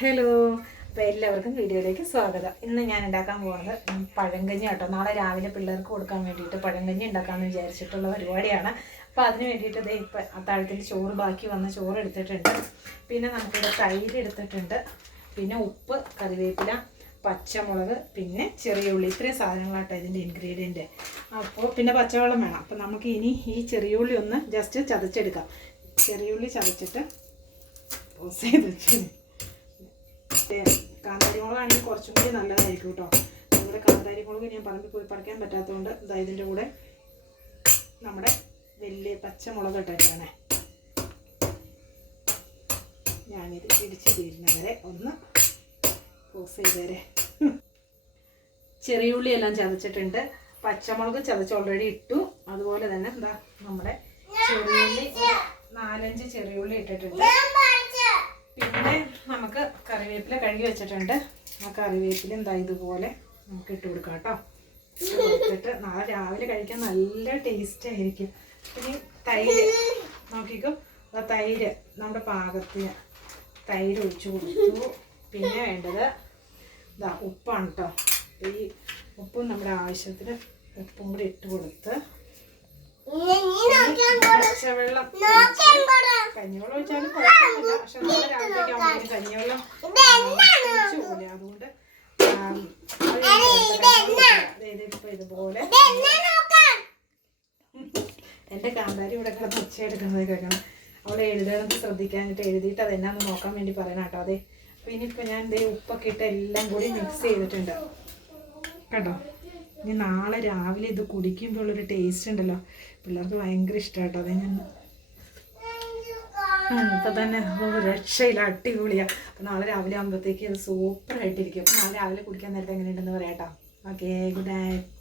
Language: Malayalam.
ഹലോ, അപ്പോൾ എല്ലാവർക്കും വീഡിയോയിലേക്ക് സ്വാഗതം. ഇന്ന് ഞാൻ ഉണ്ടാക്കാൻ പോകുന്നത് പഴങ്കഞ്ഞി കേട്ടോ. നാളെ രാവിലെ പിള്ളേർക്ക് കൊടുക്കാൻ വേണ്ടിയിട്ട് പഴങ്കഞ്ഞി ഉണ്ടാക്കാമെന്ന് വിചാരിച്ചിട്ടുള്ള പരിപാടിയാണ്. അപ്പോൾ അതിന് വേണ്ടിയിട്ട് ഇതേ ഇപ്പം അത്താഴത്തിൽ ചോറ് ബാക്കി വന്ന ചോറ് എടുത്തിട്ടുണ്ട്. പിന്നെ നമുക്കിവിടെ തൈര് എടുത്തിട്ടുണ്ട്. പിന്നെ ഉപ്പ്, കറിവേപ്പില, പച്ചമുളക്, പിന്നെ ചെറിയ ഉള്ളി. ഇത്രയും സാധനങ്ങളാട്ടോ ഇതിൻ്റെ ഇൻഗ്രീഡിയൻറ്റ്. അപ്പോൾ പിന്നെ പച്ചവെള്ളം വേണം. അപ്പോൾ നമുക്ക് ഇനി ഈ ചെറിയ ഉള്ളി ഒന്ന് ജസ്റ്റ് ചതച്ചെടുക്കാം. ചെറിയ ഉള്ളി ചതച്ചിട്ട് പോസ് ചെയ്ത് വെച്ചു. കാന്താരി മുളകാണെങ്കിൽ കുറച്ചും കൂടി നല്ലതായിരിക്കും കേട്ടോ. നമ്മുടെ കാന്താരി മുളക് ഞാൻ പറമ്പിൽ പോയി പറിക്കാൻ പറ്റാത്തതുകൊണ്ട് ഇതിൻ്റെ കൂടെ നമ്മുടെ വലിയ പച്ചമുളക് ഇട്ടിട്ടാണ് ഞാനിത് ഇടിച്ച് തീരുന്നവരെ ഒന്ന് പോസ് ചെയ്തേരെ. ചെറിയ ഉള്ളി എല്ലാം ചതച്ചിട്ടുണ്ട്. പച്ചമുളക് ചതച്ച് ഓൾറെഡി ഇട്ടു. അതുപോലെ തന്നെ എന്താ നമ്മുടെ ചെറിയുള്ളി 4-5 ചെറിയുള്ളി ഇട്ടിട്ടുണ്ട്. പിന്നെ നമുക്ക് കറിവേപ്പില കഴുകി വെച്ചിട്ടുണ്ട്. ആ കറിവേപ്പില എന്താ ഇതുപോലെ നമുക്ക് ഇട്ട് കൊടുക്കാം കേട്ടോ. ഇട്ടിട്ട് നാളെ രാവിലെ കഴിക്കാൻ നല്ല ടേസ്റ്റ് ആയിരിക്കും. പിന്നെ തൈര് നോക്കിക്കോ, തൈര് നമ്മുടെ പാകത്തിന് തൈര് ഒഴിച്ച് കൊടുത്തു. പിന്നെ വേണ്ടത് ഉപ്പാണ് കേട്ടോ. ഈ ഉപ്പും നമ്മുടെ ആവശ്യത്തിന് ഉപ്പും കൂടി ഇട്ട് കൊടുത്ത് പച്ചവെള്ളം, കഞ്ഞിവെള്ളം ഒഴിച്ചാലും കുഴപ്പമില്ല. പക്ഷെ നാളെ രാവിലേക്ക് ആകുമ്പോഴത്തേക്കും കഞ്ഞിവെള്ളം ഒഴിച്ചു പോലെ, അതുകൊണ്ട് ഇപ്പൊ ഇതുപോലെ എൻ്റെ കാന്താരി ഇവിടെ കിടന്ന് ഒച്ചയെടുക്കുന്നത് കേൾക്കണം. അവളെ എഴുതണമെന്ന് ശ്രദ്ധിക്കാനായിട്ട് എഴുതിയിട്ട് അതെന്നാന്ന് നോക്കാൻ വേണ്ടി പറയണം കേട്ടോ. അതെ, അപ്പോൾ ഇനിയിപ്പോൾ ഞാൻ ഉപ്പൊക്കെ ഇട്ട് എല്ലാം കൂടി മിക്സ് ചെയ്തിട്ടുണ്ട് കേട്ടോ. ഇനി നാളെ രാവിലെ ഇത് കുടിക്കുമ്പോൾ ഉള്ളൊരു ടേസ്റ്റ് ഉണ്ടല്ലോ, പിള്ളേർക്ക് ഭയങ്കര ഇഷ്ടം കേട്ടോ. അതെ, ഞാൻ ഇപ്പം തന്നെ രക്ഷയില്ല, അടിപൊളിയാണ്. അപ്പോൾ നാളെ രാവിലെ ആകുമ്പോഴത്തേക്ക് അത് സൂപ്പറായിട്ടിരിക്കും. അപ്പോൾ നാളെ രാവിലെ കുടിക്കാൻ നേരത്തെ എങ്ങനെയുണ്ടെന്ന് പറയാം കേട്ടോ. Okay, good night.